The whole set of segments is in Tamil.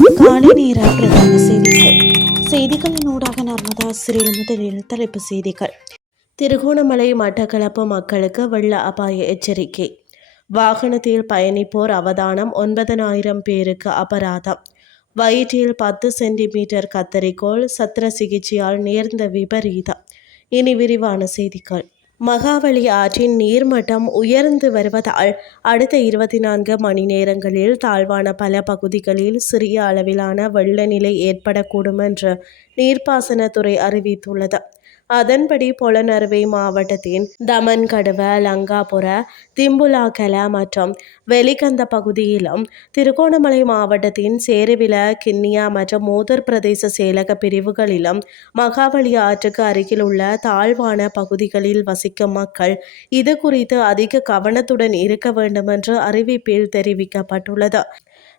காலை நேர பிரதான செய்திகளின் ஊடாக நர்மதா சிறில் முதலில் தலைப்பு செய்திகள். திருகோணமலை மட்டக்களப்பு மக்களுக்கு வெள்ள அபாய எச்சரிக்கை. வாகனத்தில் பயணிப்போர் அவதானம், 9,000 பேருக்கு அபராதம். வயிற்றில் 10 சென்டிமீட்டர் கத்தரிக்கோள், சத்திர சிகிச்சையால் நேர்ந்த விபரீதம். இனி விரிவான செய்திகள். மகாவலி ஆற்றின் நீர்மட்டம் உயர்ந்து வருவதால் அடுத்த 24 மணி நேரங்களில் தாழ்வான பல பகுதிகளில் சிறிய அளவிலான வெள்ள நிலை ஏற்படக்கூடும் என்று நீர்ப்பாசனத்துறை அறிவித்துள்ளது. அதன்படி பொலனறுவை மாவட்டத்தின் தமன்கடுவ, லங்காபுர, திம்புலாகல மற்றும் வெலிகந்த பகுதியிலும், திருகோணமலை மாவட்டத்தின் சேருவில, கிண்ணியா மற்றும் மூதூர் பிரதேச செயலக பிரிவுகளிலும், மகாவலி ஆற்றுக்கு அருகில் உள்ள தாழ்வான பகுதிகளில் வசிக்கும் மக்கள் இது குறித்து அதிக கவனத்துடன் இருக்க வேண்டும் என்று அறிவிப்பில் தெரிவிக்கப்பட்டுள்ளது.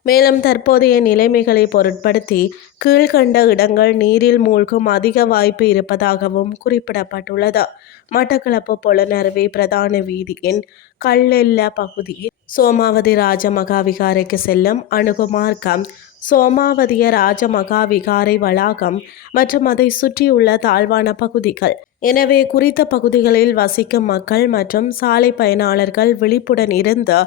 மேலும் தற்போதைய நிலைமைகளை பொருட்படுத்தி கீழ்கண்ட இடங்கள் நீரில் மூழ்கும் அதிக வாய்ப்பு இருப்பதாகவும் குறிப்பிடப்பட்டுள்ளது. மட்டக்களப்பு பொலனறுவை பிரதான வீதியின் கல்லெல்ல பகுதி, சோமாவதி ராஜமகாவிகாரைக்கு செல்லும் அணுகுமார்க்கம், சோமாவதிய ராஜமகாவிகாரை வளாகம் மற்றும் அதை சுற்றியுள்ள தாழ்வான பகுதிகள். எனவே குறித்த பகுதிகளில் வசிக்கும் மக்கள் மற்றும் சாலை பயனாளர்கள் விழிப்புடன் இருந்து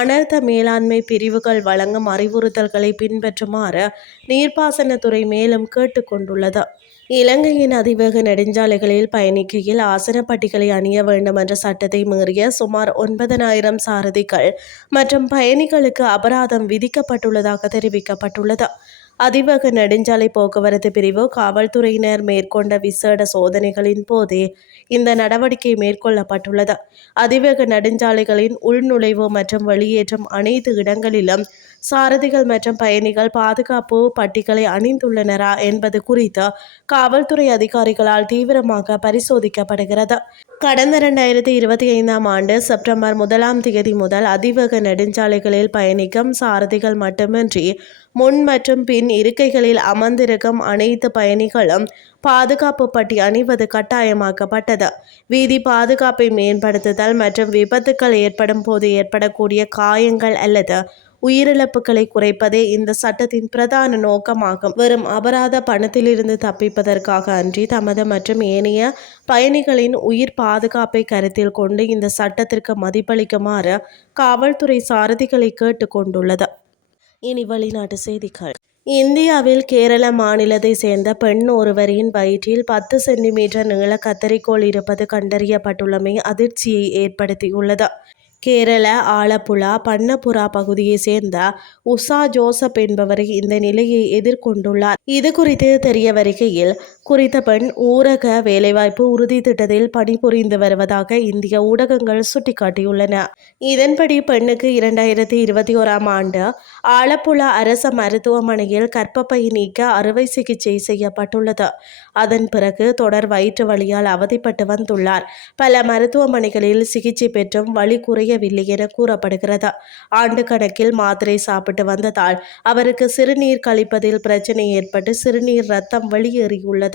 அனர்த்த மேலாண்மை பிரிவுகள் வழங்கும் அறிவுறுத்தல்களை பின்பற்றுமாறு நீர்ப்பாசனத்துறை மேலும் கேட்டுக்கொண்டுள்ளது. இலங்கையின் அதிவேக நெடுஞ்சாலைகளில் பயணிக்கையில் ஆசனப்பட்டிகளை அணிய வேண்டும் என்ற சட்டத்தை மீறிய சுமார் 9,000 சாரதிகள் மற்றும் பயணிகளுக்கு அபராதம் விதிக்கப்பட்டுள்ளதாக தெரிவிக்கப்பட்டுள்ளது. அதிவேக நெடுஞ்சாலை போக்குவரத்து பிரிவு காவல்துறையினர் மேற்கொண்ட விசேட சோதனைகளின் போதே இந்த நடவடிக்கை மேற்கொள்ளப்பட்டுள்ளது. அதிவேக நெடுஞ்சாலைகளின் உள்நுழைவு மற்றும் வெளியேற்றும் அனைத்து இடங்களிலும் சாரதிகள் மற்றும் பயணிகள் பாதுகாப்பு பட்டிகளை அணிந்துள்ளனரா என்பது குறித்து காவல்துறை அதிகாரிகளால் தீவிரமாக பரிசோதிக்கப்படுகிறது. கடந்த 2025 ஆண்டு செப்டம்பர் 1 முதல் அதிவேக நெடுஞ்சாலைகளில் பயணிக்கும் சாரதிகள் மட்டுமின்றி முன் மற்றும் பின் இருக்கைகளில் அமர்ந்திருக்கும் அனைத்து பயணிகளும் பாதுகாப்பு பட்டி அணிவது கட்டாயமாக்கப்பட்டது. வீதி பாதுகாப்பை மேம்படுத்துதல் மற்றும் விபத்துக்கள் ஏற்படும் போது ஏற்படக்கூடிய காயங்கள் அல்லது உயிரிழப்புகளை குறைப்பதே இந்த சட்டத்தின் பிரதான நோக்கமாகும். வெறும் அபராத பணத்திலிருந்து தப்பிப்பதற்காக அன்றி தமது மற்றும் ஏனைய பயணிகளின் உயிர் பாதுகாப்பை கருத்தில் கொண்டு இந்த சட்டத்திற்கு மதிப்பளிக்குமாறு காவல்துறை சாரதிகளை கேட்டுக்கொண்டுள்ளது. இனி வெளிநாட்டு செய்திகள். இந்தியாவில் கேரள மாநிலத்தை சேர்ந்த பெண் ஒருவரின் வயிற்றில் 10 சென்டிமீட்டர் நீள கத்தரிக்கோள் இருப்பது கண்டறியப்பட்டுள்ளமை அதிர்ச்சியை ஏற்படுத்தியுள்ளது. கேரள ஆலப்புழா பன்னபுரா பகுதியை சேர்ந்த உஷா ஜோசப் என்பவரை இந்த நிலையை எதிர்கொண்டுள்ளார். இது குறித்து தெரிய வருகையில், குறித்த பெண் ஊரக வேலைவாய்ப்பு உறுதி திட்டத்தில் பணிபுரிந்து வருவதாக இந்திய ஊடகங்கள் சுட்டிக்காட்டியுள்ளன. இதன்படி பெண்ணுக்கு 2021 ஆண்டு ஆலப்புழா அரசு மருத்துவமனையில் கர்ப்பப்பை நீக்க அறுவை சிகிச்சை செய்யப்பட்டுள்ளது. அதன் பிறகு தொடர் வயிற்று வலியால் அவதிப்பட்டு வந்துள்ளார். பல மருத்துவமனைகளில் சிகிச்சை பெற்றும் வலி குறையவில்லை என கூறப்படுகிறது. ஆண்டு கணக்கில் மாத்திரை சாப்பிட்டு வந்ததால் அவருக்கு சிறுநீர் கழிப்பதில் பிரச்சனை ஏற்பட்டு சிறுநீர் ரத்தம் வெளியேறியுள்ளது.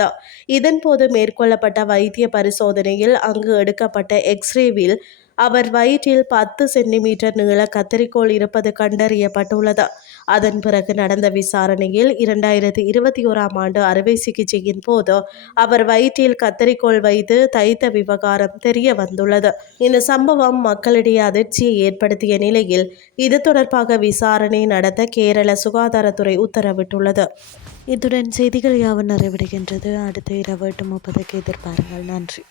இதன்போது மேற்கொள்ளப்பட்ட வைத்திய பரிசோதனையில் அங்கு எடுக்கப்பட்ட எக்ஸ்ரேவில் அவர் வயிற்றில் 10 சென்டிமீட்டர் நீள கத்தரிக்கோள் இருப்பது கண்டறியப்பட்டுள்ளது. அதன் பிறகு நடந்த விசாரணையில் 2021 ஆண்டு அறுவை சிகிச்சையின் போது அவர் வயிற்றில் கத்தரிக்கோள் வைத்து தைத்த விவகாரம் தெரிய வந்துள்ளது. இந்த சம்பவம் மக்களிடையே அதிர்ச்சியை ஏற்படுத்திய நிலையில் இது தொடர்பாக விசாரணை நடத்த கேரள சுகாதாரத்துறை உத்தரவிட்டுள்ளது. இத்துடன் செய்திகள் யாவும் நிறைவடைகின்றது. அடுத்த இரவு 8:30 எதிர்பாருங்கள். நன்றி.